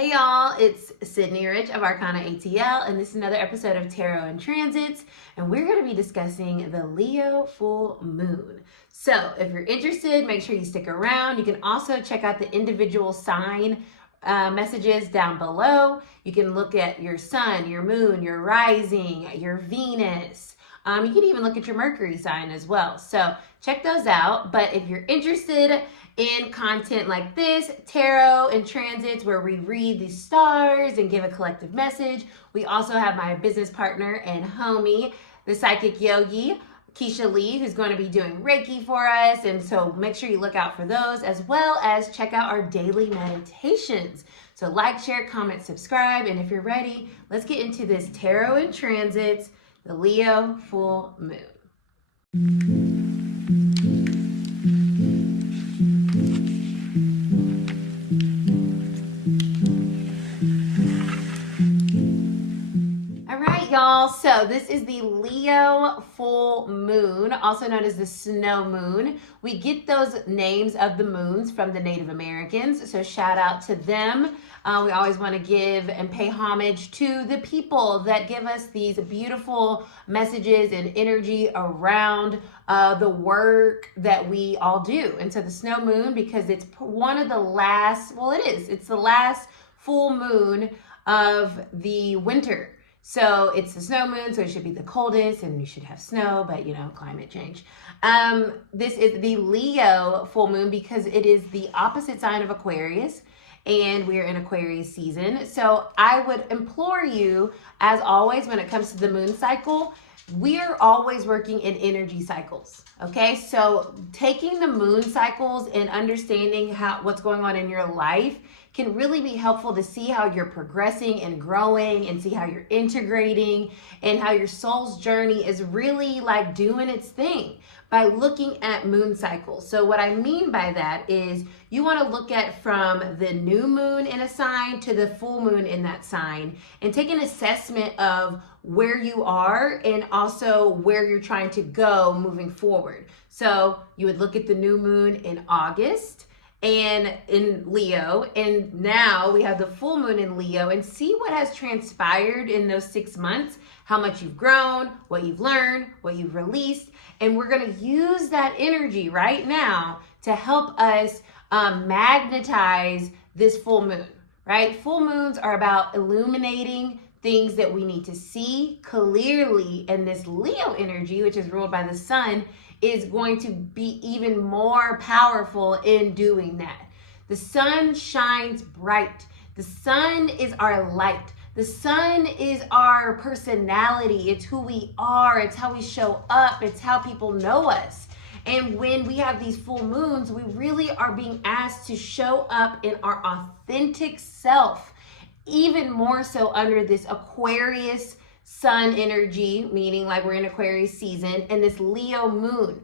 Hey y'all, it's Cidnee Rich of Arcana ATL, and this is another episode of Tarot and Transits, and we're going to be discussing the Leo full moon. So if you're interested, make sure you stick around. You can also check out the individual sign messages down below. You can look at your sun, your moon, your rising, your Venus. You can even look at your Mercury sign as well. So check those out. But if you're interested in content like this, tarot and transits, where we read the stars and give a collective message, we also have my business partner and homie, the psychic yogi, Keisha Lee, who's going to be doing Reiki for us. And so make sure you look out for those, as well as check out our daily meditations. So like, share, comment, subscribe. And if you're ready, let's get into this tarot and transits, the Leo full moon. Y'all, so this is the Leo full moon, also known as the snow moon. We get those names of the moons from the Native Americans, so shout out to them. We always want to give and pay homage to the people that give us these beautiful messages and energy around the work that we all do. And so the snow moon, because it's one of the last, it's the last full moon of the winter. So it's the snow moon, so it should be the coldest and you should have snow, but climate change. This is the Leo full moon because it is the opposite sign of Aquarius, and we're in Aquarius season. So I would implore you, as always, when it comes to the moon cycle, we are always working in energy cycles, okay? So taking the moon cycles and understanding what's going on in your life can really be helpful to see how you're progressing and growing, and see how you're integrating and how your soul's journey is really like doing its thing by looking at moon cycles. So what I mean by that is you want to look at from the new moon in a sign to the full moon in that sign and take an assessment of where you are and also where you're trying to go moving forward. So you would look at the new moon in August and in Leo, and now we have the full moon in Leo, and see what has transpired in those 6 months, how much you've grown, what you've learned, what you've released. And we're going to use that energy right now to help us magnetize this full moon, right? Full moons are about illuminating things that we need to see clearly, and this Leo energy, which is ruled by the sun, is going to be even more powerful in doing that. The sun shines bright. The sun is our light. The sun is our personality. It's who we are. It's how we show up. It's how people know us. And when we have these full moons, we really are being asked to show up in our authentic self, even more so under this Aquarius sun energy, meaning like we're in Aquarius season, and this Leo moon.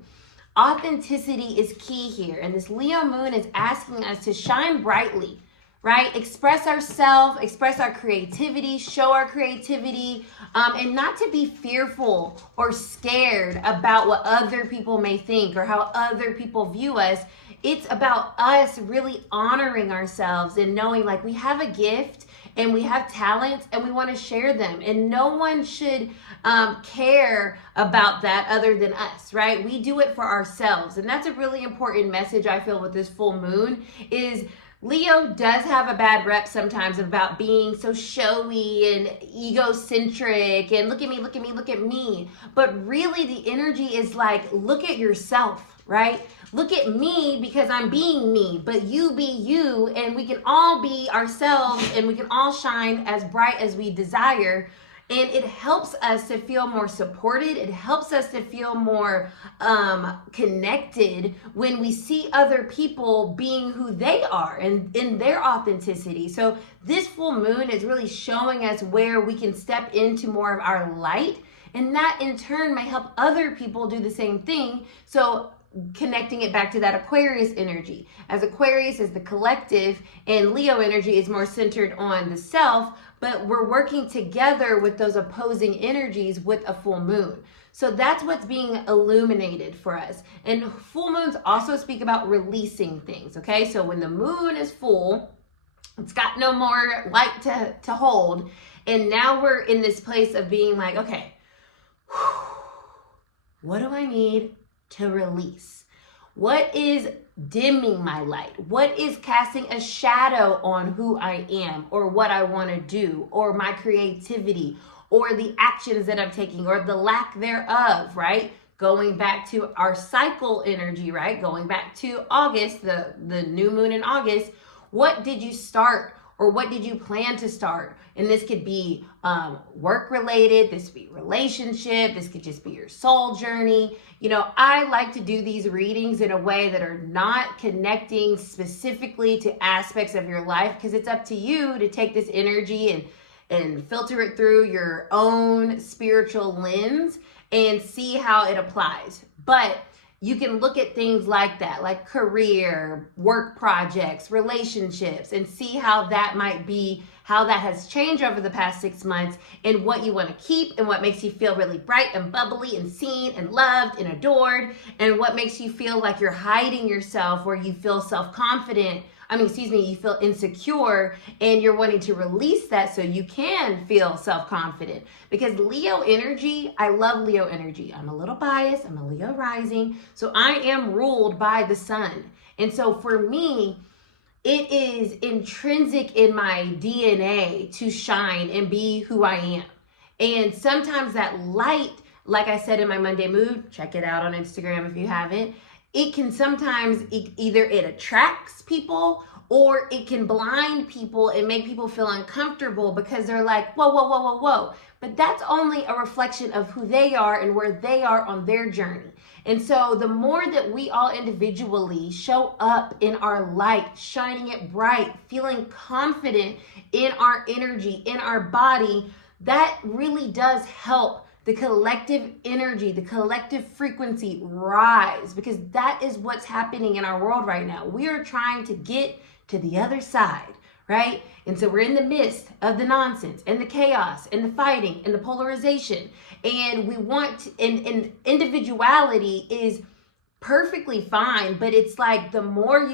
Authenticity is key here, and this Leo moon is asking us to shine brightly, right? Express ourselves, express our creativity, show our creativity, and not to be fearful or scared about what other people may think or how other people view us. It's about us really honoring ourselves and knowing like we have a gift and we have talents and we want to share them, and no one should care about that other than us, right? We do it for ourselves, and that's a really important message I feel with this full moon. Is Leo does have a bad rep sometimes about being so showy and egocentric and look at me, look at me, look at me. But really the energy is like, look at yourself, right? Look at me because I'm being me, but you be you, and we can all be ourselves and we can all shine as bright as we desire. And it helps us to feel more supported. It helps us to feel more connected when we see other people being who they are and in their authenticity. So this full moon is really showing us where we can step into more of our light, and that in turn may help other people do the same thing. So connecting it back to that Aquarius energy, as Aquarius is the collective and Leo energy is more centered on the self, but we're working together with those opposing energies with a full moon. So that's what's being illuminated for us. And full moons also speak about releasing things, okay? So when the moon is full, It's got no more light to hold. And now we're in this place of being like, okay, what do I need to release? What is dimming my light? What is casting a shadow on who I am or what I want to do or my creativity or the actions that I'm taking or the lack thereof, right? Going back to our cycle energy, right? Going back to August, the new moon in August. What did you start or what did you plan to start? And this could be work related, this could be relationship, this could just be your soul journey. You know, I like to do these readings in a way that are not connecting specifically to aspects of your life, because it's up to you to take this energy and filter it through your own spiritual lens and see how it applies. But you can look at things like that, like career, work projects, relationships, and see how that might be, how that has changed over the past 6 months and what you want to keep and what makes you feel really bright and bubbly and seen and loved and adored, and what makes you feel like you're hiding yourself, where you feel self-confident. You feel insecure and you're wanting to release that so you can feel self-confident. Because Leo energy, I love Leo energy. I'm a little biased. I'm a Leo rising. So I am ruled by the sun. And so for me, it is intrinsic in my DNA to shine and be who I am. And sometimes that light, like I said in my Monday mood, check it out on Instagram if you haven't, it can sometimes either it attracts people or it can blind people and make people feel uncomfortable because they're like, whoa, whoa, whoa, whoa, whoa. But that's only a reflection of who they are and where they are on their journey. And so the more that we all individually show up in our light, shining it bright, feeling confident in our energy, in our body, that really does help the collective energy, the collective frequency rise, because that is what's happening in our world right now. We are trying to get to the other side, right? And so we're in the midst of the nonsense and the chaos and the fighting and the polarization. And we want, and individuality is perfectly fine, but it's like the more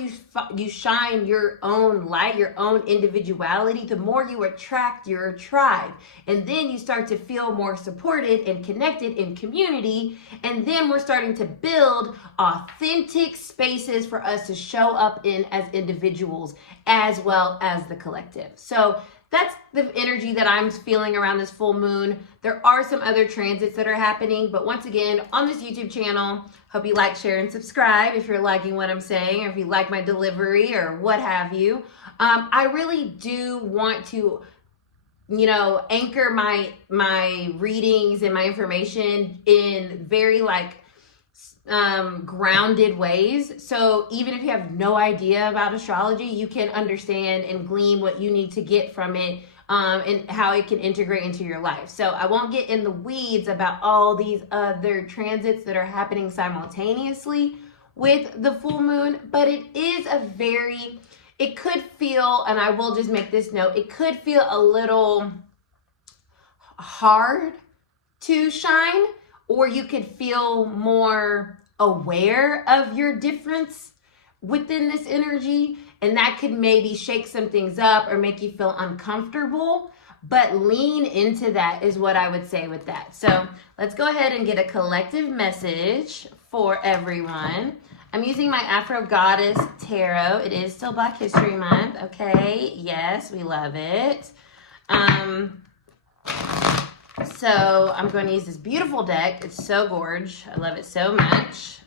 you shine your own light, your own individuality, the more you attract your tribe. And then you start to feel more supported and connected in community. And then we're starting to build authentic spaces for us to show up in as individuals as well as the collective. So that's the energy that I'm feeling around this full moon. There are some other transits that are happening, but once again, on this YouTube channel, hope you like, share, and subscribe if you're liking what I'm saying, or if you like my delivery or what have you. I really do want to, anchor my readings and my information in very grounded ways. So even if you have no idea about astrology, you can understand and glean what you need to get from it, and how it can integrate into your life. So I won't get in the weeds about all these other transits that are happening simultaneously with the full moon, but it could feel, and I will just make this note, it could feel a little hard to shine, or you could feel more aware of your difference within this energy, and that could maybe shake some things up or make you feel uncomfortable. But lean into that is what I would say with that. So let's go ahead and get a collective message for everyone. I'm using my Afro Goddess Tarot. It is still Black History Month. Okay, yes, we love it. So I'm going to use this beautiful deck. It's so gorgeous. I love it so much.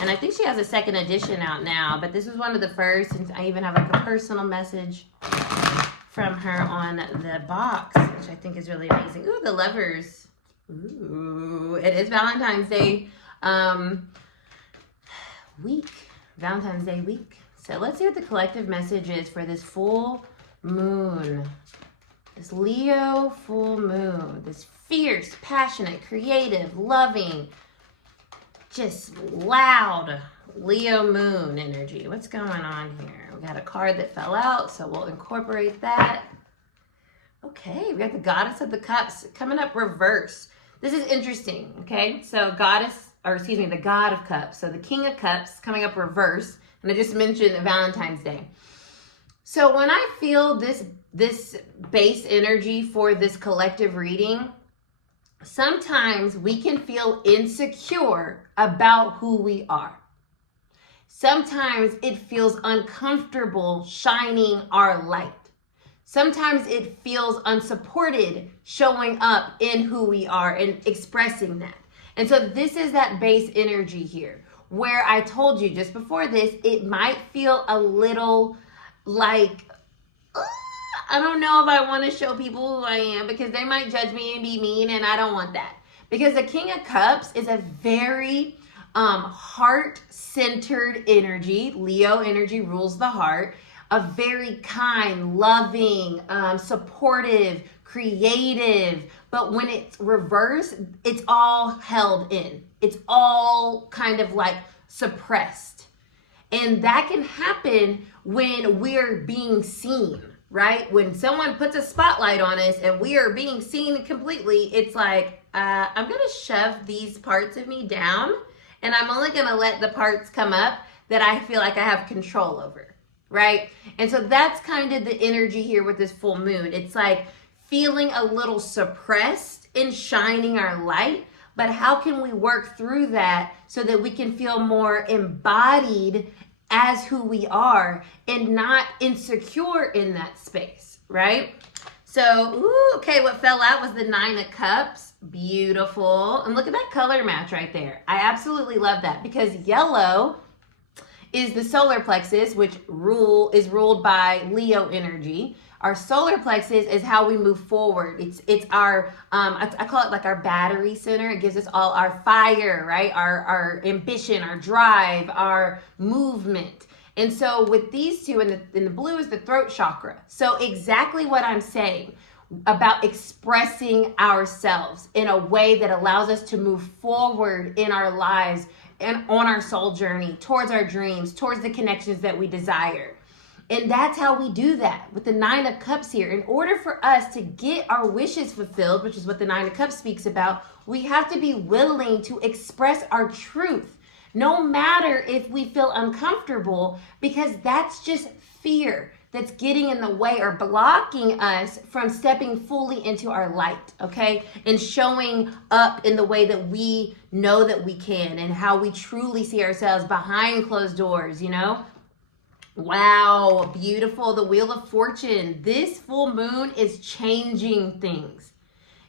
And I think she has a second edition out now, but this was one of the first, and I even have a personal message from her on the box, which I think is really amazing. Ooh, the lovers. Ooh, it is Valentine's Day week. Valentine's Day week. So let's see what the collective message is for this full moon. This Leo full moon. This fierce, passionate, creative, loving, just loud Leo moon energy. What's going on here? We got a card that fell out, so we'll incorporate that. Okay, we got the Goddess of the Cups coming up reverse. This is interesting, okay? So the God of Cups. So the King of Cups coming up reverse. And I just mentioned Valentine's Day. So when I feel this base energy for this collective reading, sometimes we can feel insecure about who we are. Sometimes it feels uncomfortable shining our light. Sometimes it feels unsupported showing up in who we are and expressing that. And so this is that base energy here, where I told you just before this, it might feel a little like, I don't know if I want to show people who I am because they might judge me and be mean, and I don't want that. Because the King of Cups is a very heart-centered energy. Leo energy rules the heart. A very kind, loving, supportive, creative. But when it's reversed, it's all held in. It's all kind of like suppressed. And that can happen when we're being seen, right? When someone puts a spotlight on us and we are being seen completely, it's like, I'm going to shove these parts of me down, and I'm only going to let the parts come up that I feel like I have control over, right? And so that's kind of the energy here with this full moon. It's like feeling a little suppressed in shining our light, but how can we work through that so that we can feel more embodied as who we are and not insecure in that space, right? So, okay, what fell out was the 9 of Cups. Beautiful. And look at that color match right there. I absolutely love that because yellow is the solar plexus, which is ruled by Leo energy. Our solar plexus is how we move forward. It's our, I call it like our battery center. It gives us all our fire, right? Our ambition, our drive, our movement. And so with these two, in the blue is the throat chakra. So exactly what I'm saying about expressing ourselves in a way that allows us to move forward in our lives and on our soul journey towards our dreams, towards the connections that we desire. And that's how we do that with the 9 of Cups here. In order for us to get our wishes fulfilled, which is what the 9 of Cups speaks about, we have to be willing to express our truth, no matter if we feel uncomfortable, because that's just fear that's getting in the way or blocking us from stepping fully into our light, okay? And showing up in the way that we know that we can and how we truly see ourselves behind closed doors, you know? Wow, beautiful. The Wheel of Fortune. This full moon is changing things.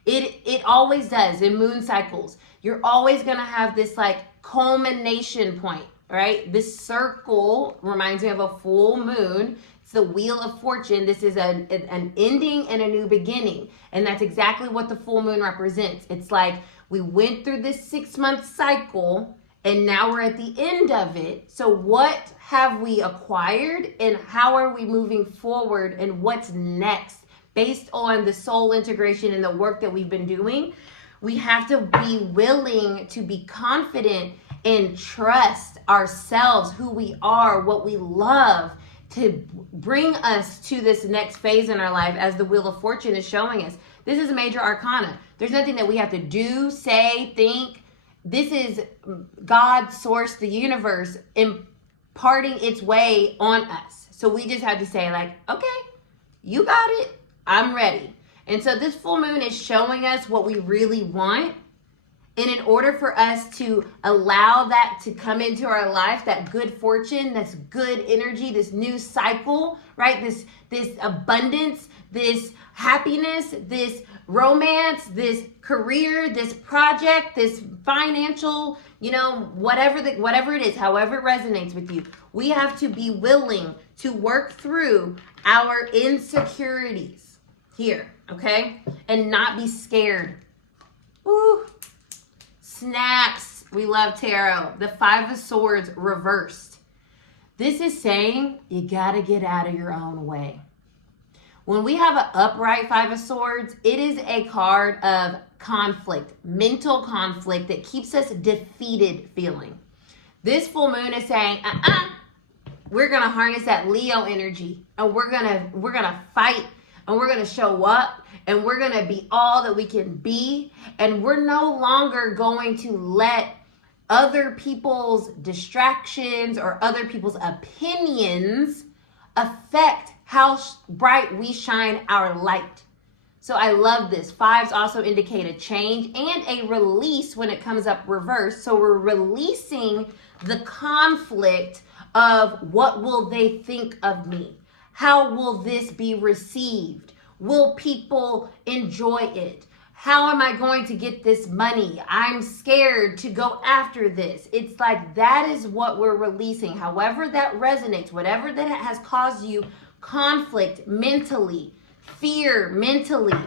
It always does in moon cycles. You're always going to have this like culmination point, right? This circle reminds me of a full moon. It's the Wheel of Fortune. This is an ending and a new beginning. And that's exactly what the full moon represents. It's like we went through this 6-month cycle and now we're at the end of it. So what have we acquired and how are we moving forward and what's next based on the soul integration and the work that we've been doing? We have to be willing to be confident and trust ourselves, who we are, what we love, to bring us to this next phase in our life as the Wheel of Fortune is showing us. This is a major arcana. There's nothing that we have to do, say, think. This is God, source, the universe, imparting its way on us. So we just have to say like, okay, you got it. I'm ready. And so this full moon is showing us what we really want. And in order for us to allow that to come into our life, that good fortune, this good energy, this new cycle, right? This abundance, this happiness, this romance, this career, this project, this financial, whatever it is, however it resonates with you, we have to be willing to work through our insecurities here, okay? And not be scared. Ooh. Snaps. We love tarot. The 5 of Swords reversed. This is saying you got to get out of your own way. When we have an upright 5 of Swords, it is a card of conflict, mental conflict that keeps us defeated feeling. This full moon is saying, we're going to harness that Leo energy and we're going to fight and we're going to show up and we're going to be all that we can be. And we're no longer going to let other people's distractions or other people's opinions affect how bright we shine our light. So I love this. Fives also indicate a change and a release when it comes up reverse. So we're releasing the conflict of what will they think of me? How will this be received? Will people enjoy it? How am I going to get this money? I'm scared to go after this. It's like that is what we're releasing. However that resonates, whatever that has caused you conflict mentally, fear mentally,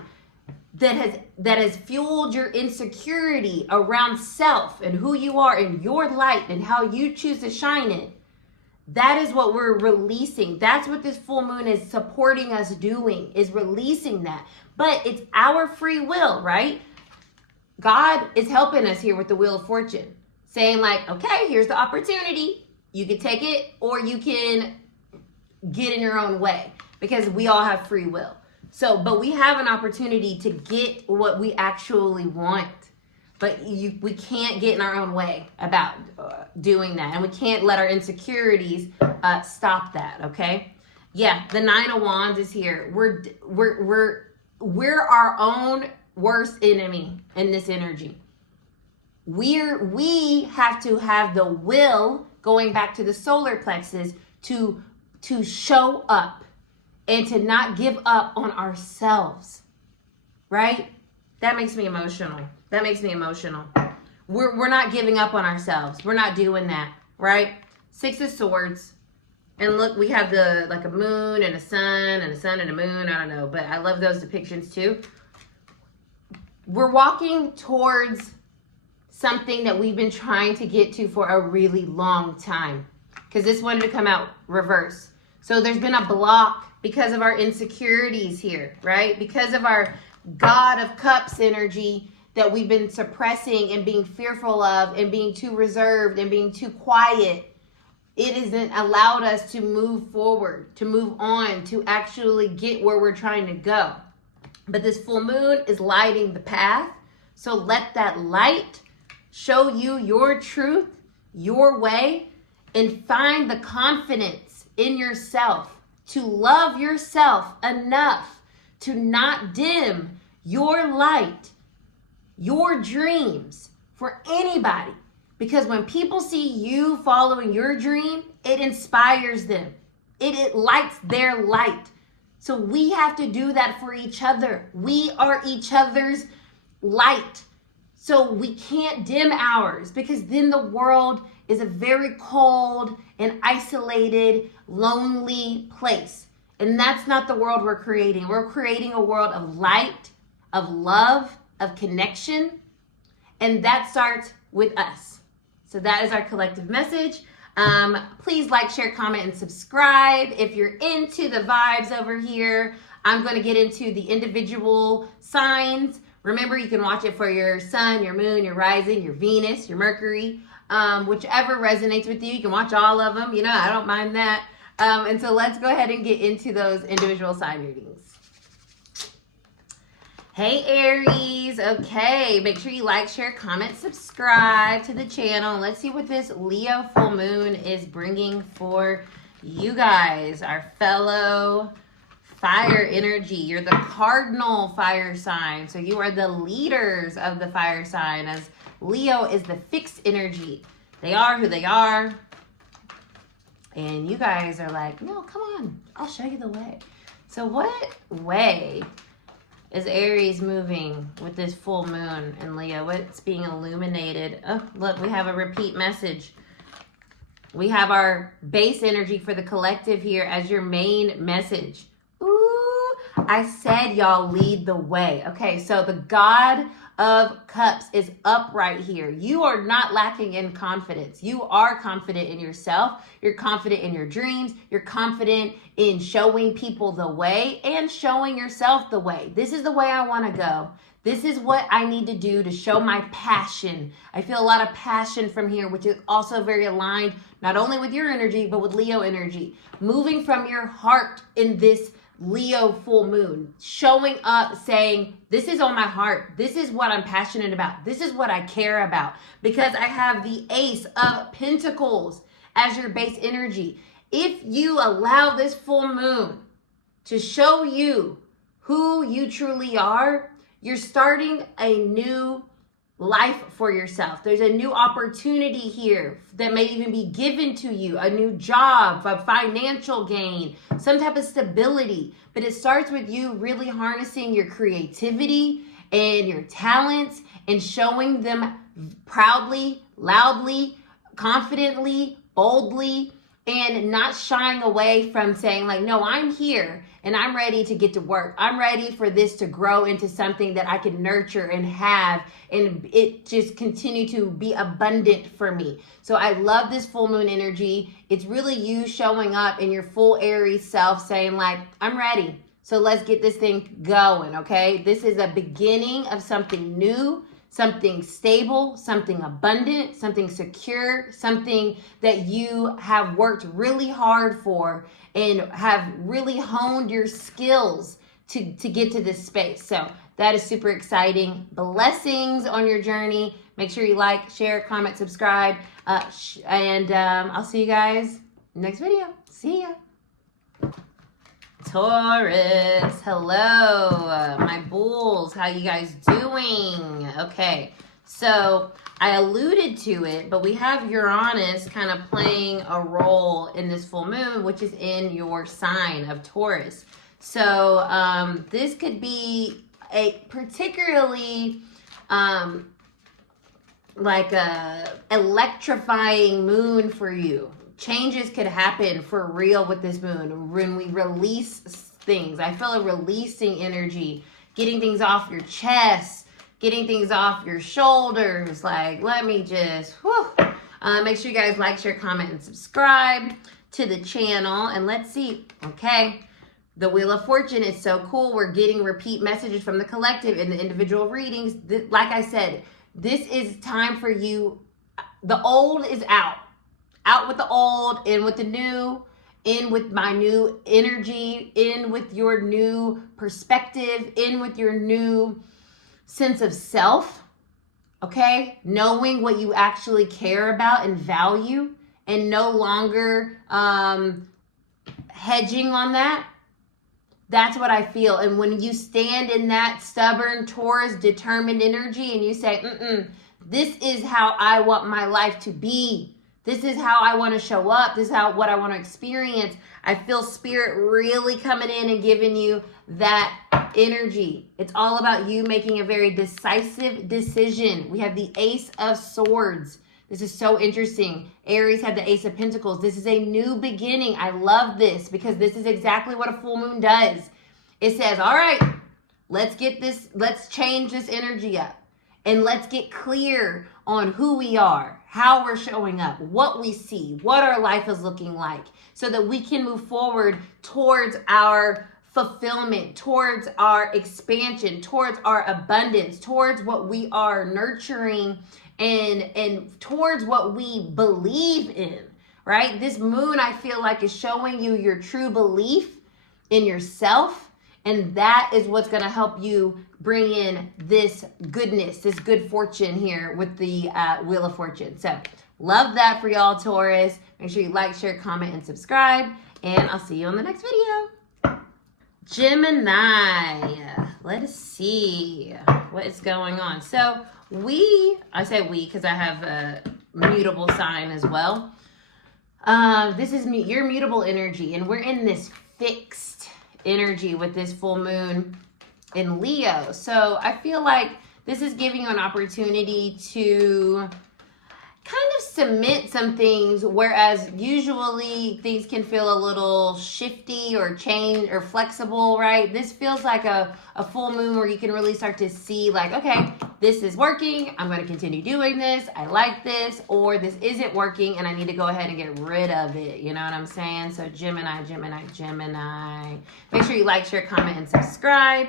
that has fueled your insecurity around self and who you are and your light and how you choose to shine it. That is what we're releasing. That's what this full moon is supporting us doing, is releasing that. But it's our free will, right? God is helping us here with the Wheel of Fortune, saying like, okay, here's the opportunity. You can take it or you can get in your own way, because we all have free will. So, but we have an opportunity to get what we actually want. But we can't get in our own way about doing that. And we can't let our insecurities stop that, okay? Yeah, the Nine of Wands is here. We're our own worst enemy in this energy. We have to have the will, going back to the solar plexus, to show up and to not give up on ourselves, right? That makes me emotional. That makes me emotional. We're not giving up on ourselves. We're not doing that, right? Six of Swords. And look, we have like a moon and a sun and a sun and a moon. I don't know, but I love those depictions too. We're walking towards something that we've been trying to get to for a really long time, because this wanted to come out reverse. So there's been a block because of our insecurities here, right? Because of our God of Cups energy that we've been suppressing and being fearful of and being too reserved and being too quiet. It hasn't allowed us to move forward, to move on, to actually get where we're trying to go. But this full moon is lighting the path. So let that light show you your truth, your way, and find the confidence in yourself to love yourself enough to not dim your light, your dreams for anybody. Because when people see you following your dream, it inspires them. It lights their light. So we have to do that for each other. We are each other's light. So we can't dim ours, because then the world is a very cold and isolated, lonely place. And that's not the world we're creating. We're creating a world of light, of love, of connection. And that starts with us. So that is our collective message. Please like, share, comment, and subscribe if you're into the vibes over here. I'm going to get into the individual signs. Remember, you can watch it for your sun, your moon, your rising, your Venus, your Mercury, whichever resonates with you. You can watch all of them. You know, I don't mind that. And so let's go ahead and get into those individual sign readings. Hey Aries, okay, make sure you like, share, comment, subscribe to the channel. Let's see what this Leo full moon is bringing for you guys, our fellow fire energy. You're the cardinal fire sign, so you are the leaders of the fire sign, as Leo is the fixed energy. They are who they are, and you guys are like, no, come on, I'll show you the way. So what way is Aries moving with this full moon in Leo? What's being illuminated? Oh, look, we have a repeat message. We have our base energy for the collective here as your main message. Ooh, I said y'all lead the way. Okay, so the God of Cups is up right here. You are not lacking in confidence. You are confident in yourself. You're confident in your dreams. You're confident in showing people the way and showing yourself the way. This is the way I want to go. This is what I need to do to show my passion. I feel a lot of passion from here, which is also very aligned, not only with your energy, but with Leo energy. Moving from your heart in this Leo full moon, showing up saying, this is on my heart. This is what I'm passionate about. This is what I care about, because I have the Ace of Pentacles as your base energy. If you allow this full moon to show you who you truly are. You're starting a new life for yourself. There's a new opportunity here that may even be given to you, a new job, a financial gain, some type of stability. But it starts with you really harnessing your creativity and your talents and showing them proudly, loudly, confidently, boldly, and not shying away from saying like, no, I'm here and I'm ready to get to work. I'm ready for this to grow into something that I can nurture and have, and it just continue to be abundant for me. So I love this full moon energy. It's really you showing up in your full Aries self saying like, I'm ready. So let's get this thing going, okay? This is a beginning of something new, something stable, something abundant, something secure, something that you have worked really hard for and have really honed your skills to get to this space. So that is super exciting. Blessings on your journey. Make sure you like, share, comment, subscribe, and I'll see you guys next video. See ya. Taurus, hello, my bulls, how you guys doing? Okay, so I alluded to it, but we have Uranus kind of playing a role in this full moon, which is in your sign of Taurus. So this could be a particularly like a electrifying moon for you. Changes could happen for real with this moon when we release things. I feel a releasing energy, getting things off your chest, getting things off your shoulders. Like, let me just, make sure you guys like, share, comment, and subscribe to the channel. And let's see, okay. The Wheel of Fortune is so cool. We're getting repeat messages from the collective in the individual readings. Like I said, this is time for you. The old is out. Out with the old, in with the new, in with my new energy, in with your new perspective, in with your new sense of self, okay? Knowing what you actually care about and value, and no longer hedging on that. That's what I feel. And when you stand in that stubborn, Taurus, determined energy and you say, this is how I want my life to be. This is how I want to show up. This is what I want to experience. I feel spirit really coming in and giving you that energy. It's all about you making a very decisive decision. We have the Ace of Swords. This is so interesting. Aries had the Ace of Pentacles. This is a new beginning. I love this because this is exactly what a full moon does. It says, all right, let's change this energy up. And let's get clear on who we are, how we're showing up, what we see, what our life is looking like, so that we can move forward towards our fulfillment, towards our expansion, towards our abundance, towards what we are nurturing and towards what we believe in, right? This moon, I feel like, is showing you your true belief in yourself. And that is what's going to help you bring in this goodness, this good fortune here with the Wheel of Fortune. So love that for y'all, Taurus. Make sure you like, share, comment, and subscribe. And I'll see you on the next video. Gemini. Let us see what is going on. So I say we because I have a mutable sign as well. This is your mutable energy. And we're in this fixed energy with this full moon in Leo. So I feel like this is giving you an opportunity to kind of cement some things, whereas usually things can feel a little shifty or change or flexible, right? This feels like a full moon where you can really start to see like, okay, this is working. I'm going to continue doing this. I like this, or this isn't working and I need to go ahead and get rid of it. You know what I'm saying? So Gemini, Gemini, Gemini. Make sure you like, share, comment, and subscribe.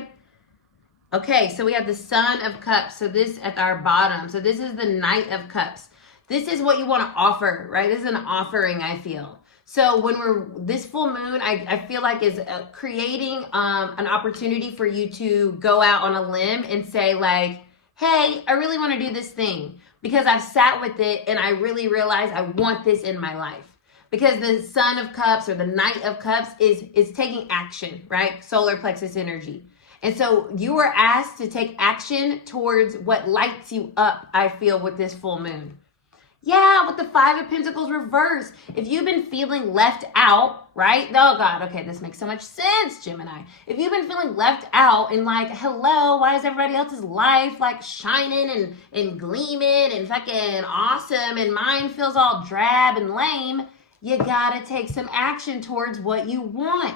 Okay, so we have the Sun of Cups. So this at our bottom. So this is the Knight of Cups. This is what you want to offer, right? This is an offering, I feel. So when this full moon, I feel like is creating an opportunity for you to go out on a limb and say like, hey, I really want to do this thing because I've sat with it and I really realize I want this in my life. because the Son of Cups or the Knight of Cups is taking action, right? Solar plexus energy. And so you are asked to take action towards what lights you up, I feel, with this full moon. Yeah, with the Five of Pentacles reverse. If you've been feeling left out, right? Oh God, okay, this makes so much sense, Gemini. If you've been feeling left out and like, hello, why is everybody else's life like shining and gleaming and fucking awesome and mine feels all drab and lame, you gotta take some action towards what you want.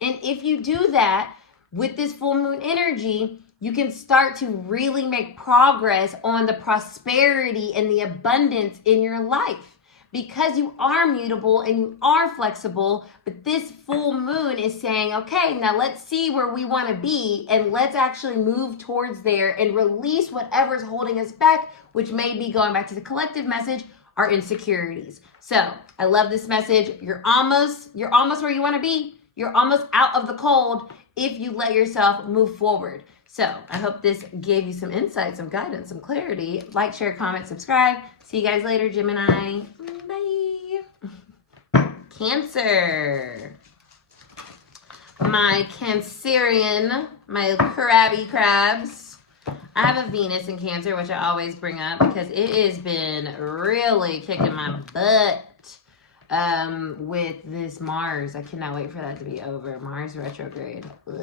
And if you do that with this full moon energy, you can start to really make progress on the prosperity and the abundance in your life because you are mutable and you are flexible. But this full moon is saying, okay, now let's see where we want to be and let's actually move towards there and release whatever's holding us back, which may be, going back to the collective message, our insecurities. So I love this message. You're almost where you want to be. You're almost out of the cold if you let yourself move forward. So I hope this gave you some insight, some guidance, some clarity. Like, share, comment, subscribe. See you guys later, Gemini. Bye. Cancer. My Cancerian, my crabby crabs. I have a Venus in Cancer, which I always bring up because it has been really kicking my butt with this Mars. I cannot wait for that to be over. Mars retrograde. Ugh.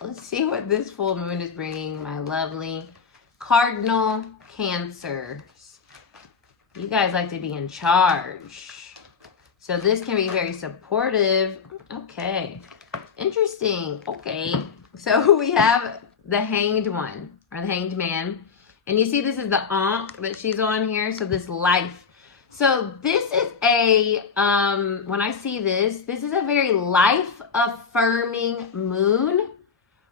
Let's see what this full moon is bringing my lovely cardinal Cancers. You guys like to be in charge. So this can be very supportive. Okay. Interesting. Okay. So we have the Hanged One, or the Hanged Man. And you see this is the Ankh that she's on here. So this life. So this is a, when I see this is a very life-affirming moon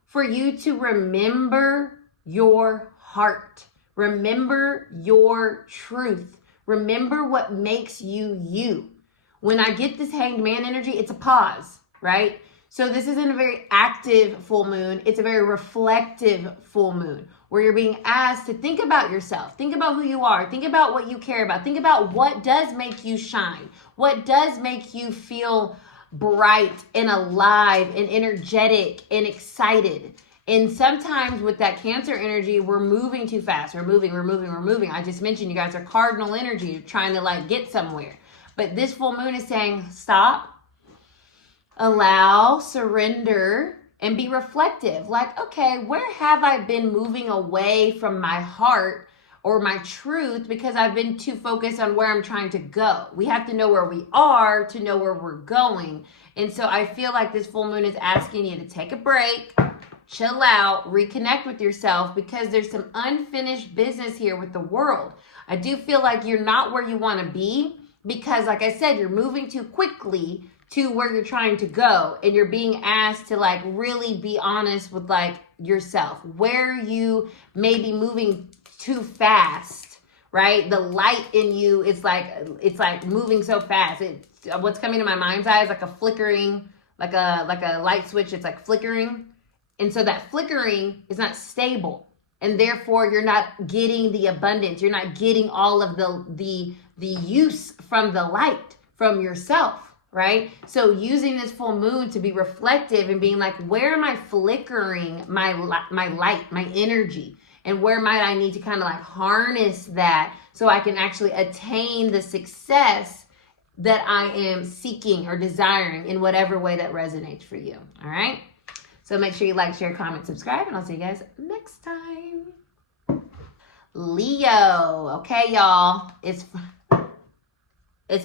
for you to remember your heart. Remember your truth. Remember what makes you you. When I get this Hanged Man energy, it's a pause, right? So this isn't a very active full moon. It's a very reflective full moon where you're being asked to think about yourself. Think about who you are. Think about what you care about. Think about what does make you shine. What does make you feel bright and alive and energetic and excited. And sometimes with that Cancer energy, we're moving too fast. We're moving. I just mentioned you guys are cardinal energy. You're trying to like get somewhere. But this full moon is saying stop, allow, surrender, and be reflective. Like, okay, where have I been moving away from my heart or my truth because I've been too focused on where I'm trying to go? We have to know where we are to know where we're going. And so I feel like this full moon is asking you to take a break, chill out, reconnect with yourself because there's some unfinished business here with the world. I do feel like you're not where you want to be because, like I said, you're moving too quickly to where you're trying to go, and you're being asked to like really be honest with like yourself, where you may be moving too fast, right? The light in you, it's like moving so fast. What's coming to my mind's eye is like a flickering, like a light switch. It's like flickering, and so that flickering is not stable, and therefore you're not getting the abundance. You're not getting all of the use from the light from yourself. Right? So using this full moon to be reflective and being like, where am I flickering my light, my energy? And where might I need to kind of like harness that so I can actually attain the success that I am seeking or desiring in whatever way that resonates for you. All right? So make sure you like, share, comment, subscribe, and I'll see you guys next time. Leo. Okay, y'all. It's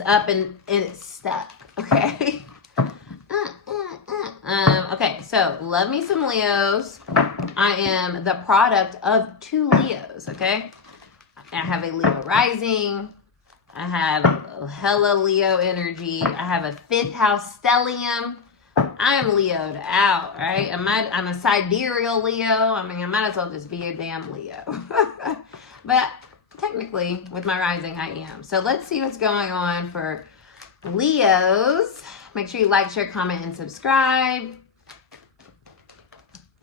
up and it's stuck. Okay. Okay, so love me some Leos. I am the product of 2 Leos, okay? I have a Leo rising. I have hella Leo energy. I have a 5th house stellium. I am Leo'd out, right? I'm a sidereal Leo. I mean, I might as well just be a damn Leo. But technically, with my rising, I am. So let's see what's going on for Leos. Make sure you like, share, comment, and subscribe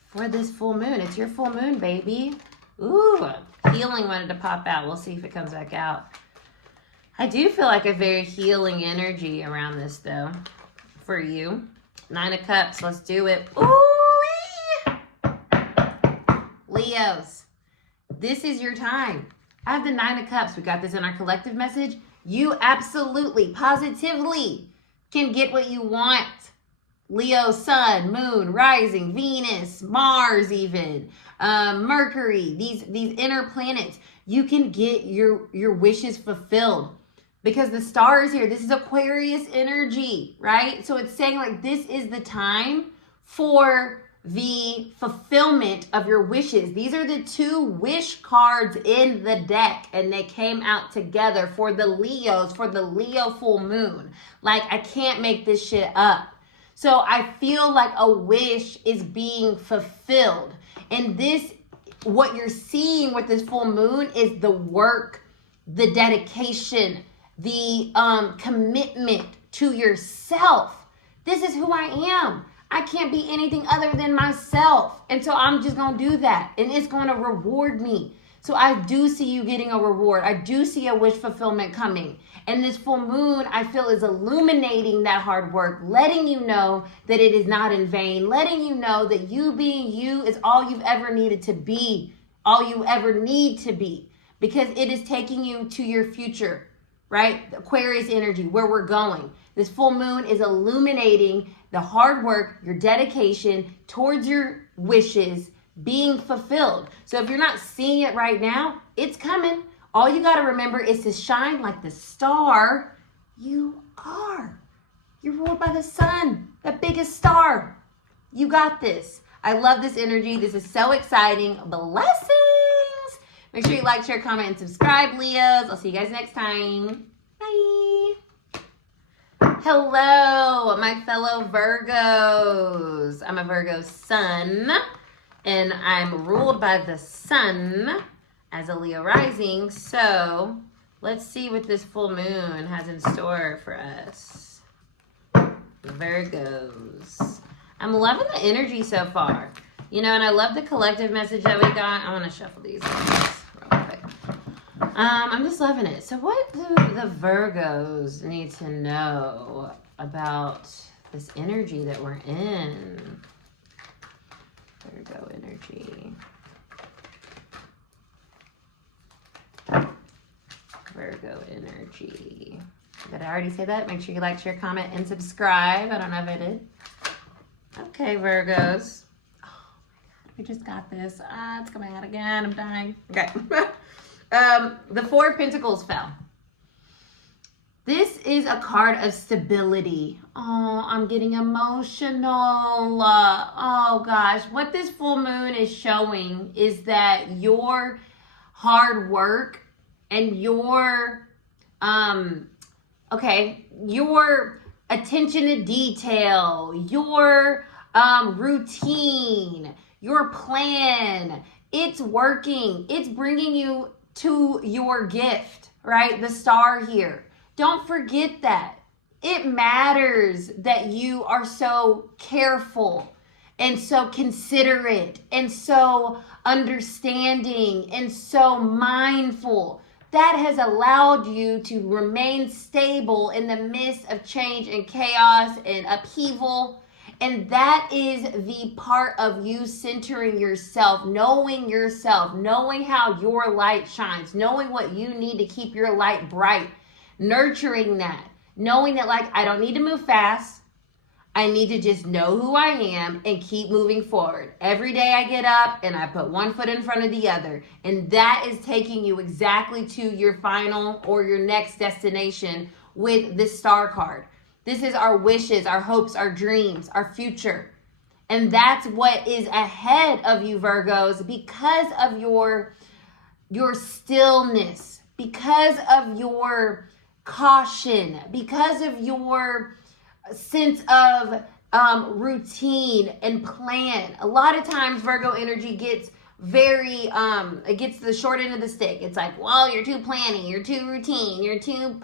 for this full moon. It's your full moon, baby. Ooh, healing wanted to pop out. We'll see if it comes back out. I do feel like a very healing energy around this, though, for you. 9 of Cups. Let's do it. Ooh! Leos, this is your time. I have the 9 of Cups. We got this in our collective message. You absolutely, positively can get what you want. Leo, sun, moon, rising, Venus, Mars even, Mercury, these inner planets. You can get your wishes fulfilled because the star is here. This is Aquarius energy, right? So it's saying like this is the time for the fulfillment of your wishes. These are the 2 wish cards in the deck, and they came out together for the Leos, for the Leo full moon. Like, I can't make this shit up. So I feel like a wish is being fulfilled. And this, what you're seeing with this full moon is the work, the dedication, the commitment to yourself. This is who I am. I can't be anything other than myself. And so I'm just going to do that. And it's going to reward me. So I do see you getting a reward. I do see a wish fulfillment coming. And this full moon, I feel, is illuminating that hard work, letting you know that it is not in vain, letting you know that you being you is all you've ever needed to be, all you ever need to be, because it is taking you to your future, right? Aquarius energy, where we're going. This full moon is illuminating the hard work, your dedication towards your wishes being fulfilled. So if you're not seeing it right now, it's coming. All you got to remember is to shine like the star you are. You're ruled by the sun, the biggest star. You got this. I love this energy. This is so exciting. Blessings. Make sure you like, share, comment, and subscribe, Leos. I'll see you guys next time. Bye. Hello, my fellow Virgos. I'm a Virgo sun, and I'm ruled by the sun as a Leo rising. So let's see what this full moon has in store for us, Virgos. I'm loving the energy so far, you know, and I love the collective message that we got. I want to shuffle these real quick. I'm just loving it. So what do the Virgos need to know about this energy that we're in? Virgo energy. Virgo energy. Did I already say that? Make sure you like, share, comment, and subscribe. I don't know if I did. Okay, Virgos. Oh my God, we just got this. It's coming out again. I'm dying. Okay. The 4 of Pentacles fell. This is a card of stability. Oh, I'm getting emotional. Oh gosh, what this full moon is showing is that your hard work and your your attention to detail, your routine, your plan, it's working. It's bringing you to your gift, right? The star here. Don't forget that. It matters that you are so careful and so considerate and so understanding and so mindful. That has allowed you to remain stable in the midst of change and chaos and upheaval. And that is the part of you centering yourself, knowing how your light shines, knowing what you need to keep your light bright, nurturing that, knowing that like, I don't need to move fast. I need to just know who I am and keep moving forward. Every day I get up and I put one foot in front of the other. And that is taking you exactly to your final or your next destination with this star card. This is our wishes, our hopes, our dreams, our future. And that's what is ahead of you, Virgos, because of your stillness, because of your caution, because of your sense of routine and plan. A lot of times Virgo energy gets very it gets the short end of the stick. It's like, well, you're too planning, you're too routine, you're too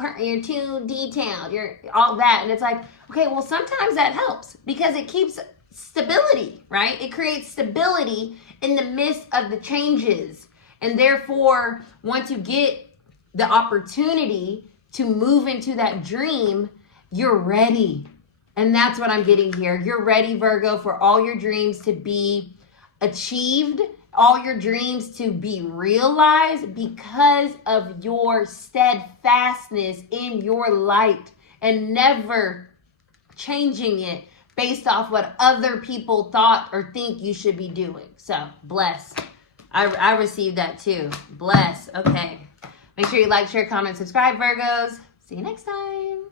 detailed, you're all that. And it's like, okay, well, sometimes that helps because it keeps stability, right? It creates stability in the midst of the changes. And therefore, once you get the opportunity to move into that dream, you're ready. And that's what I'm getting here. You're ready, Virgo, for all your dreams to be achieved, all your dreams to be realized because of your steadfastness in your light and never changing it based off what other people thought or think you should be doing. So, bless. I received that too. Bless. Okay. Make sure you like, share, comment, subscribe, Virgos. See you next time.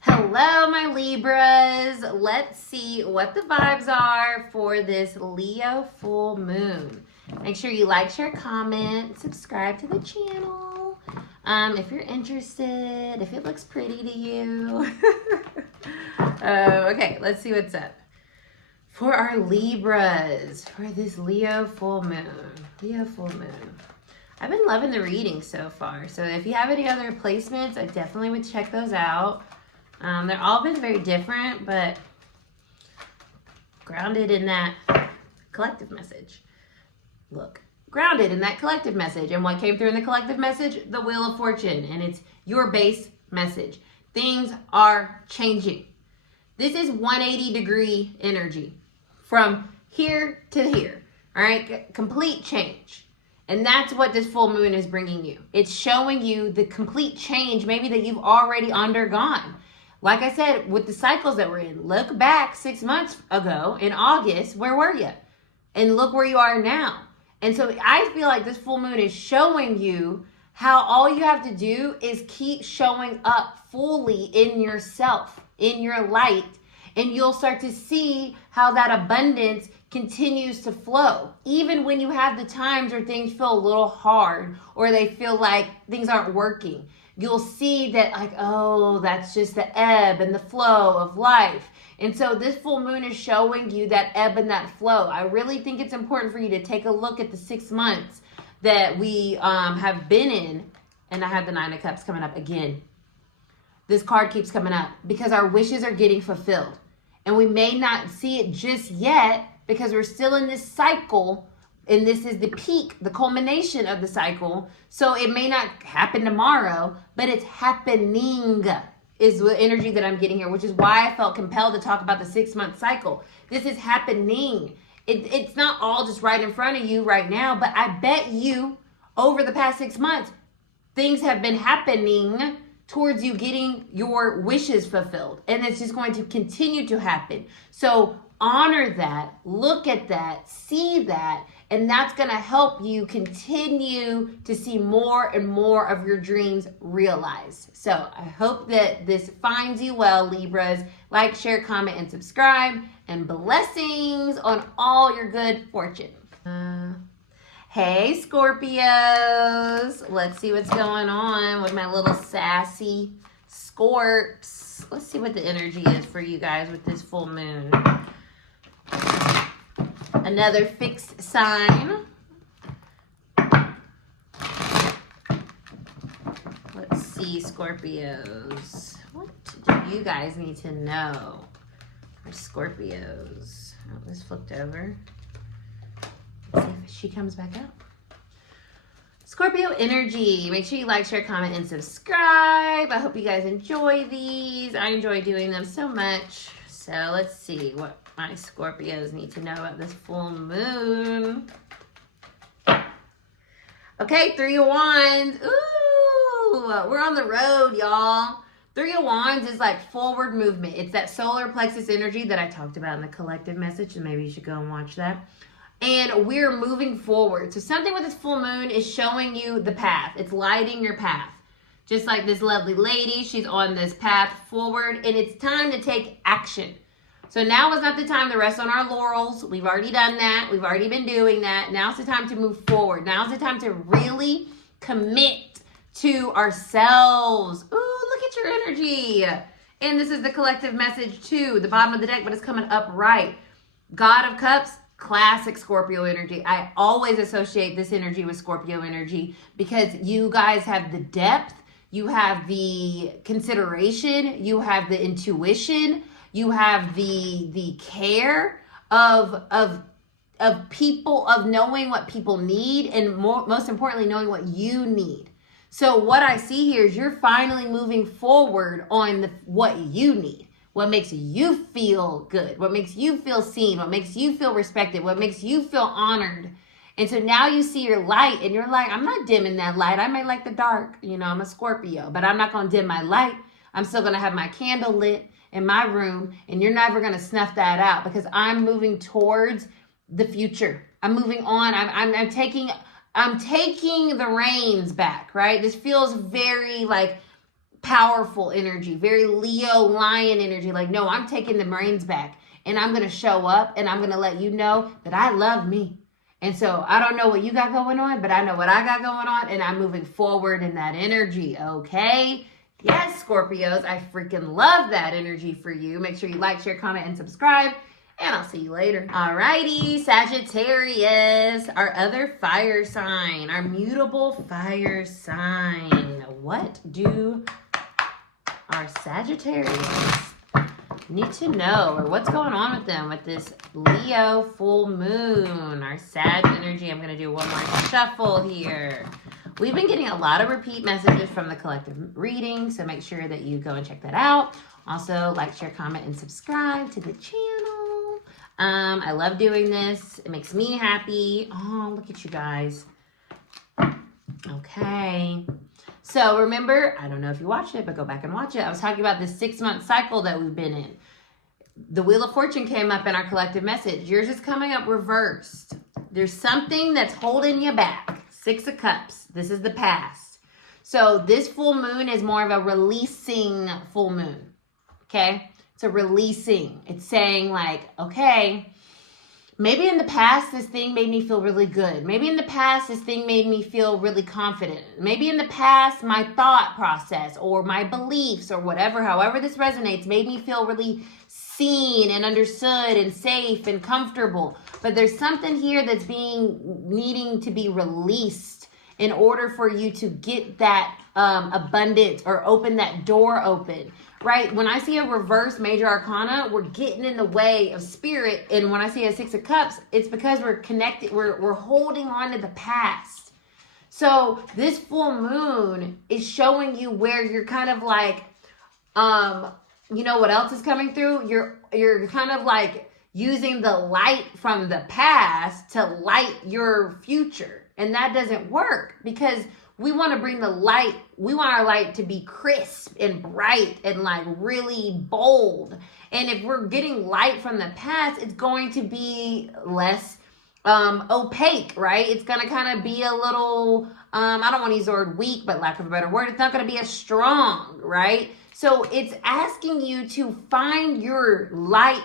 Hello, my Libras. Let's see what the vibes are for this Leo full moon. Make sure you like, share, comment, subscribe to the channel. If you're interested, if it looks pretty to you. Okay, let's see what's up. For our Libras, for this Leo full moon. Leo full moon. I've been loving the reading so far. So if you have any other placements, I definitely would check those out. They're all been very different, but grounded in that collective message. Look, grounded in that collective message. And what came through in the collective message? The Wheel of Fortune. And it's your base message. Things are changing. This is 180-degree energy from here to here. All right? Complete change. And that's what this full moon is bringing you. It's showing you the complete change maybe that you've already undergone. Like I said, with the cycles that we're in, look back 6 months ago in August, where were you? And look where you are now. And so I feel like this full moon is showing you how all you have to do is keep showing up fully in yourself, in your light, and you'll start to see how that abundance continues to flow. Even when you have the times where things feel a little hard or they feel like things aren't working, you'll see that like, oh, that's just the ebb and the flow of life. And so this full moon is showing you that ebb and that flow. I really think it's important for you to take a look at the 6 months that we have been in. And I have the 9 of Cups coming up again. This card keeps coming up because our wishes are getting fulfilled. And we may not see it just yet because we're still in this cycle. And this is the peak, the culmination of the cycle. So it may not happen tomorrow, but it's happening is the energy that I'm getting here, which is why I felt compelled to talk about the 6-month cycle. This is happening. It's not all just right in front of you right now, but I bet you over the past 6 months, things have been happening towards you getting your wishes fulfilled. And it's just going to continue to happen. So honor that, look at that, see that, and that's going to help you continue to see more and more of your dreams realized. So I hope that this finds you well, Libras. Like, share, comment, and subscribe. And blessings on all your good fortune. Hey, Scorpios. Let's see what's going on with my little sassy Scorps. Let's see what the energy is for you guys with this full moon. Another fixed sign. Let's see, Scorpios. What do you guys need to know for Scorpios? Oh, this flipped over. Let's see if she comes back up. Scorpio energy. Make sure you like, share, comment, and subscribe. I hope you guys enjoy these. I enjoy doing them so much. So let's see what my Scorpios need to know about this full moon. Okay, 3 of Wands. Ooh, we're on the road, y'all. 3 of Wands is like forward movement. It's that solar plexus energy that I talked about in the collective message, and maybe you should go and watch that. And we're moving forward. So something with this full moon is showing you the path. It's lighting your path. Just like this lovely lady, she's on this path forward, and it's time to take action. So now is not the time to rest on our laurels. We've already done that. We've already been doing that. Now's the time to move forward. Now's the time to really commit to ourselves. Ooh, look at your energy. And this is the collective message too. The bottom of the deck, but it's coming up right. God of Cups, classic Scorpio energy. I always associate this energy with Scorpio energy because you guys have the depth, you have the consideration, you have the intuition, you have the care of people, of knowing what people need, and most importantly, knowing what you need. So what I see here is you're finally moving forward on what you need, what makes you feel good, what makes you feel seen, what makes you feel respected, what makes you feel honored. And so now you see your light and you're like, I'm not dimming that light. I may like the dark, you know, I'm a Scorpio, but I'm not going to dim my light. I'm still going to have my candle lit in my room, and you're never going to snuff that out because I'm moving towards the future. I'm moving on. I'm taking the reins back, right? This feels very like powerful energy, very Leo lion energy. Like, no, I'm taking the reins back and I'm going to show up and I'm going to let you know that I love me. And so I don't know what you got going on, but I know what I got going on, and I'm moving forward in that energy, okay? Yes, Scorpios, I freaking love that energy for you. Make sure you like, share, comment, and subscribe, and I'll see you later. Alrighty, Sagittarius, our other fire sign, our mutable fire sign. What do our Sagittarius need to know, or what's going on with them with this Leo full moon? Our Sag energy. I'm going to do one more shuffle here. We've been getting a lot of repeat messages from the collective reading, so make sure that you go and check that out. Also, like, share, comment, and subscribe to the channel. I love doing this. It makes me happy. Oh, look at you guys. Okay. So remember, I don't know if you watched it, but go back and watch it. I was talking about this 6-month cycle that we've been in. The Wheel of Fortune came up in our collective message. Yours is coming up reversed. There's something that's holding you back. 6 of Cups. This is the past. So this full moon is more of a releasing full moon. Okay? It's a releasing. It's saying like, okay, maybe in the past, this thing made me feel really good. Maybe in the past, this thing made me feel really confident. Maybe in the past, my thought process or my beliefs or whatever, however this resonates, made me feel really seen and understood and safe and comfortable. But there's something here that's needing to be released in order for you to get that abundance or open that door open. Right? When I see a reverse major arcana, we're getting in the way of spirit. And when I see a 6 of Cups, it's because we're connected. We're holding on to the past. So this full moon is showing you where you're kind of like, you know what else is coming through? You're kind of like using the light from the past to light your future. And that doesn't work because we want to bring the light. We want our light to be crisp and bright and like really bold. And if we're getting light from the past, it's going to be less opaque, right? It's going to kind of be a little, I don't want to use the word weak, but lack of a better word, it's not going to be as strong, right? So it's asking you to find your light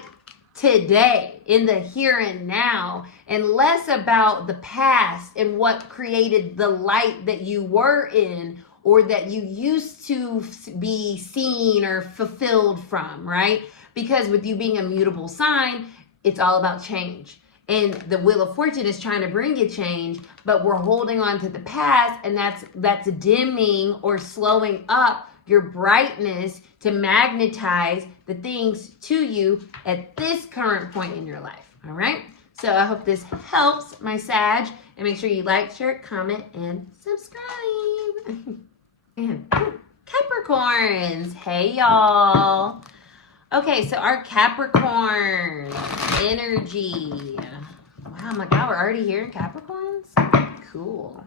today in the here and now, and less about the past and what created the light that you were in or that you used to be seen or fulfilled from, right? Because with you being a mutable sign, it's all about change. And the Wheel of Fortune is trying to bring you change, but we're holding on to the past, and that's dimming or slowing up your brightness to magnetize the things to you at this current point in your life. All right? So I hope this helps, my Sag. And make sure you like, share, comment, and subscribe. And Capricorns. Hey, y'all. Okay, so our Capricorn energy. Wow, my God, we're already here in Capricorns? Cool.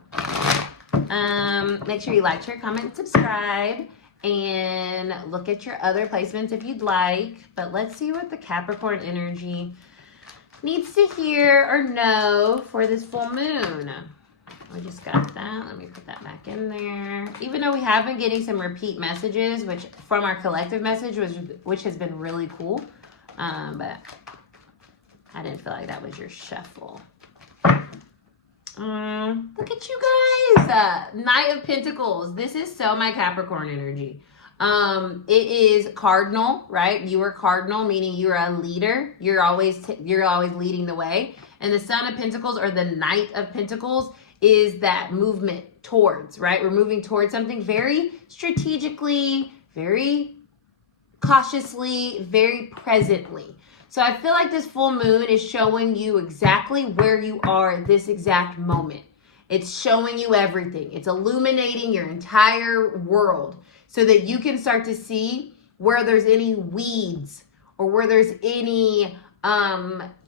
Make sure you like, share, comment, and subscribe. And look at your other placements if you'd like. But let's see what the Capricorn energy needs to hear or know for this full moon. We just got that. Let me put that back in there. Even though we have been getting some repeat messages, which from our collective message, which has been really cool. But I didn't feel like that was your shuffle. Look at you guys. Knight of Pentacles. This is so my Capricorn energy. It is cardinal, right? You are cardinal, meaning you're a leader. You're always leading the way. And the Son of Pentacles, or the Knight of Pentacles, is that movement towards, right? We're moving towards something very strategically, very cautiously, very presently. So I feel like this full moon is showing you exactly where you are at this exact moment. It's showing you everything. It's illuminating your entire world so that you can start to see where there's any weeds or where there's any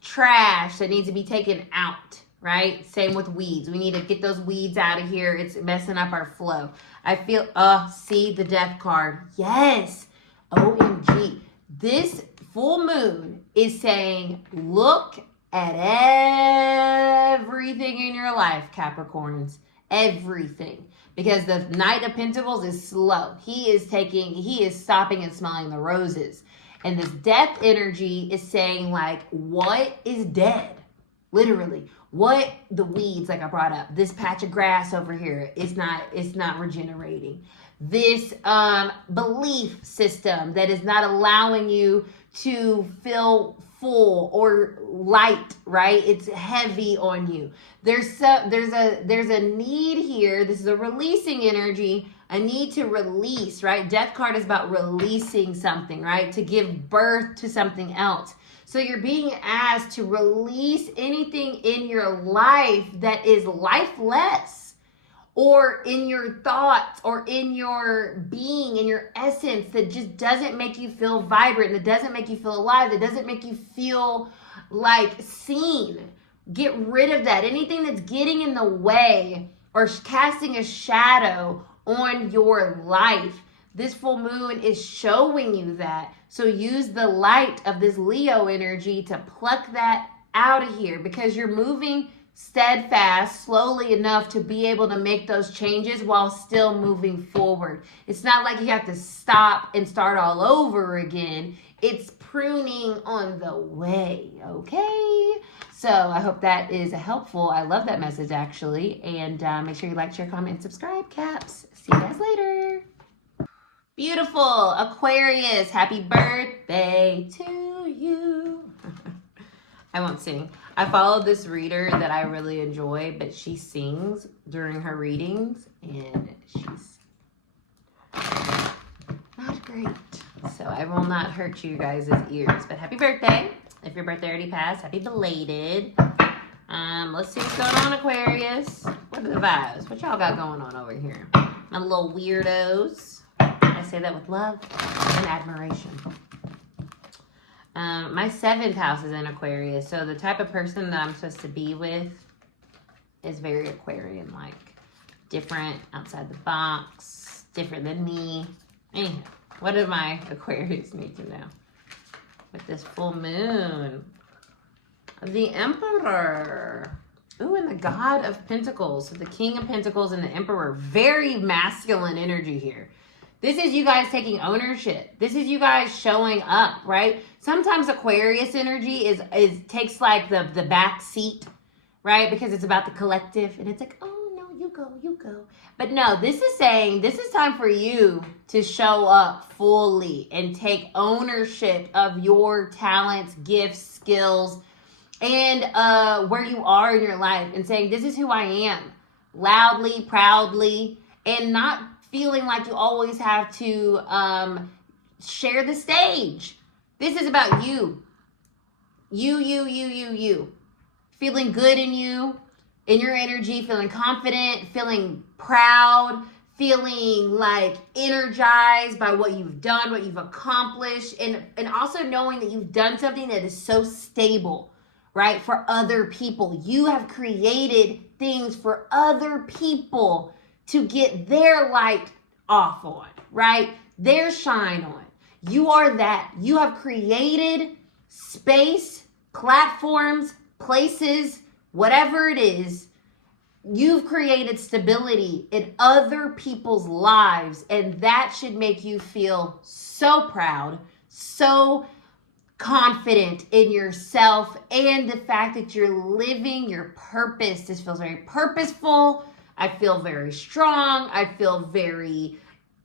trash that needs to be taken out, right? Same with weeds. We need to get those weeds out of here. It's messing up our flow. I feel, see the death card. Yes. OMG. This full moon is saying, look at everything in your life, Capricorns. Everything. Because the Knight of Pentacles is slow. He is stopping and smelling the roses. And this death energy is saying, like, what is dead? Literally. What the weeds, like I brought up, this patch of grass over here, it's not regenerating. This belief system that is not allowing you to feel full or light, right? It's heavy on you. There's a need here. This is a releasing energy, a need to release, right? Death card is about releasing something, right? To give birth to something else. So you're being asked to release anything in your life that is lifeless, or in your thoughts, or in your being, in your essence, that just doesn't make you feel vibrant, that doesn't make you feel alive, that doesn't make you feel like seen. Get rid of that. Anything that's getting in the way or casting a shadow on your life. This full moon is showing you that. So use the light of this Leo energy to pluck that out of here, because you're moving steadfast, slowly enough to be able to make those changes while still moving forward. It's not like you have to stop and start all over again. It's pruning on the way, okay? So I hope that is helpful. I love that message, actually. And make sure you like, share, comment, and subscribe, Caps. See you guys later. Beautiful Aquarius, happy birthday to you. I won't sing. I follow this reader that I really enjoy, but she sings during her readings, and she's not great. So I will not hurt you guys' ears, but happy birthday. If your birthday already passed, happy belated. Let's see what's going on, Aquarius. What are the vibes? What y'all got going on over here? My little weirdos. I say that with love and admiration. My 7th house is in Aquarius, so the type of person that I'm supposed to be with is very Aquarian-like. Different, outside the box, different than me. Anyhow, what do my Aquarius need to know? With this full moon, the Emperor. Ooh, and the God of Pentacles. So the King of Pentacles and the Emperor. Very masculine energy here. This is you guys taking ownership. This is you guys showing up, right? Sometimes Aquarius energy takes like the back seat, right? Because it's about the collective, and it's like, oh no, you go. But no, this is saying this is time for you to show up fully and take ownership of your talents, gifts, skills, and where you are in your life, and saying, this is who I am, loudly, proudly, and not feeling like you always have to share the stage. This is about you. You. Feeling good in you, in your energy, feeling confident, feeling proud, feeling like energized by what you've done, what you've accomplished, and also knowing that you've done something that is so stable, right? For other people. You have created things for other people to get their light off on, right? Their shine on. You are that. You have created space, platforms, places, whatever it is. You've created stability in other people's lives, and that should make you feel so proud, so confident in yourself, and the fact that you're living your purpose. This feels very purposeful. I feel very strong. I feel very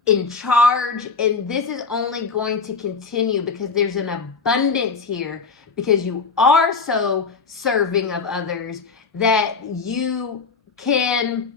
in charge. And this is only going to continue because there's an abundance here, because you are so serving of others that you can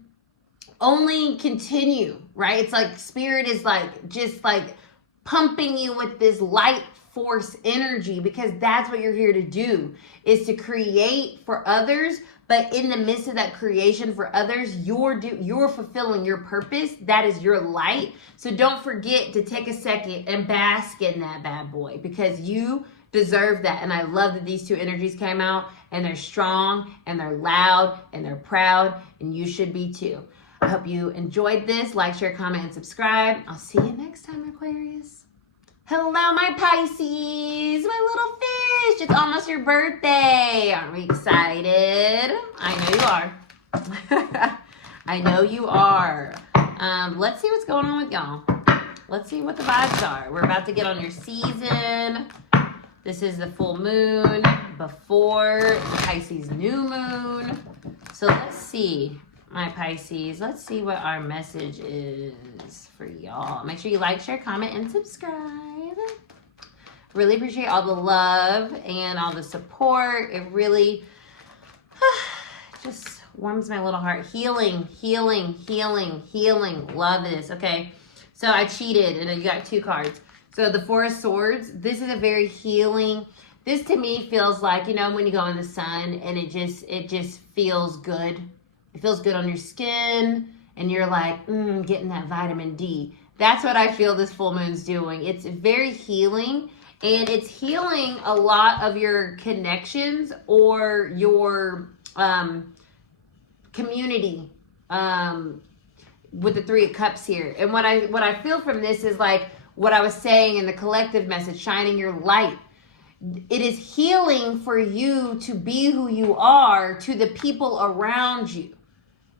only continue, right? It's like spirit is like just like pumping you with this light force energy, because that's what you're here to do, is to create for others, But in the midst of that creation for others, you're fulfilling your purpose. That is your light. So don't forget to take a second and bask in that bad boy, because you deserve that. And I love that these two energies came out, and they're strong and they're loud and they're proud, and you should be too. I hope you enjoyed this. Like, share, comment, and subscribe. I'll see you next time, Aquarius. Hello, my Pisces, my little fish. It's almost your birthday. Aren't we excited? I know you are. I know you are. Let's see what's going on with y'all. Let's see what the vibes are. We're about to get on your season. This is the full moon before the Pisces new moon. So let's see, my Pisces. Let's see what our message is for y'all. Make sure you like, share, comment, and subscribe. Really appreciate all the love and all the support. It really just warms my little heart. Healing, healing, healing, healing. Love this. Okay, so I cheated, and you got 2 cards. So the Four of Swords, this is a very healing. This to me feels like, you know, when you go in the sun and it just feels good. It feels good on your skin, and you're like, getting that vitamin D. That's what I feel this full moon's doing. It's very healing, and it's healing a lot of your connections or your community with the 3 of Cups here. And what I feel from this is like what I was saying in the collective message, shining your light. It is healing for you to be who you are to the people around you.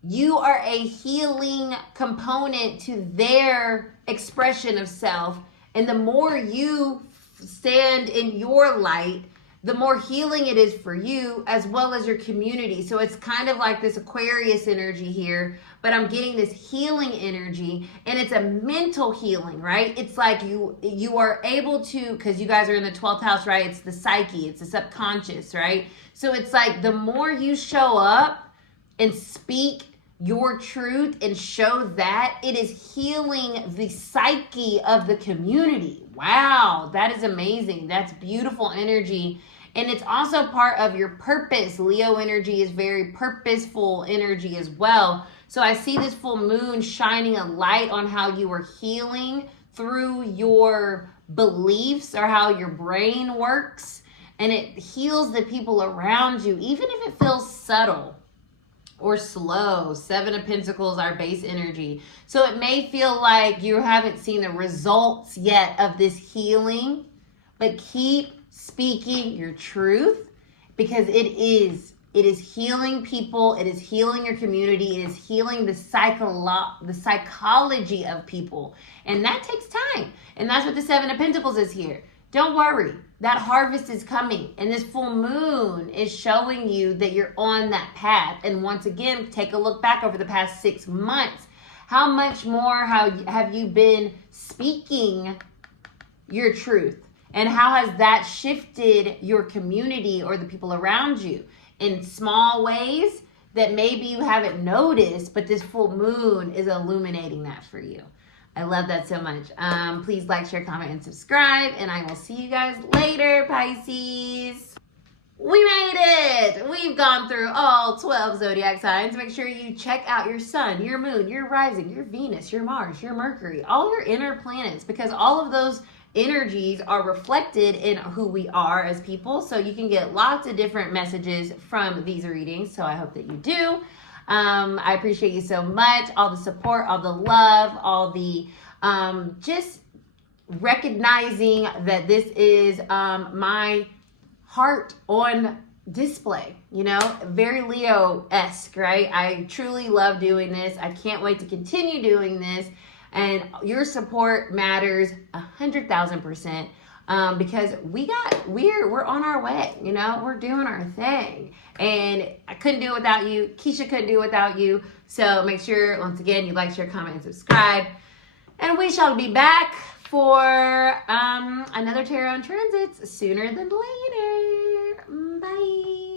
You are a healing component to their expression of self. And the more you stand in your light, the more healing it is for you as well as your community. So it's kind of like this Aquarius energy here, but I'm getting this healing energy, and it's a mental healing, right? It's like you are able to, because you guys are in the 12th house, right? It's the psyche, it's the subconscious, right? So it's like the more you show up and speak your truth and show that, it is healing the psyche of the community. Wow, that is amazing. That's beautiful energy. And it's also part of your purpose. Leo energy is very purposeful energy as well. So I see this full moon shining a light on how you are healing through your beliefs or how your brain works. And it heals the people around you, even if it feels subtle or slow. 7 of Pentacles, our base energy. So it may feel like you haven't seen the results yet of this healing, but keep speaking your truth, because it is healing people, it is healing your community, it is healing the psychology of people, and that takes time. And that's what the 7 of Pentacles is here. Don't worry, that harvest is coming, and this full moon is showing you that you're on that path. And once again, take a look back over the past 6 months. How much more have you been speaking your truth? And how has that shifted your community or the people around you in small ways that maybe you haven't noticed, but this full moon is illuminating that for you. I love that so much. Please like, share, comment, and subscribe, and I will see you guys later, Pisces. We made it! We've gone through all 12 zodiac signs. Make sure you check out your sun, your moon, your rising, your Venus, your Mars, your Mercury, all your inner planets, because all of those energies are reflected in who we are as people. So you can get lots of different messages from these readings. So I hope that you do. I appreciate you so much. All the support, all the love, all the just recognizing that this is my heart on display, you know, very Leo-esque, right? I truly love doing this. I can't wait to continue doing this. And your support matters 100,000%, because we're on our way, you know, we're doing our thing. And I couldn't do it without you. Keisha couldn't do it without you. So make sure, once again, you like, share, comment, and subscribe. And we shall be back for another tarot and transits sooner than later. Bye.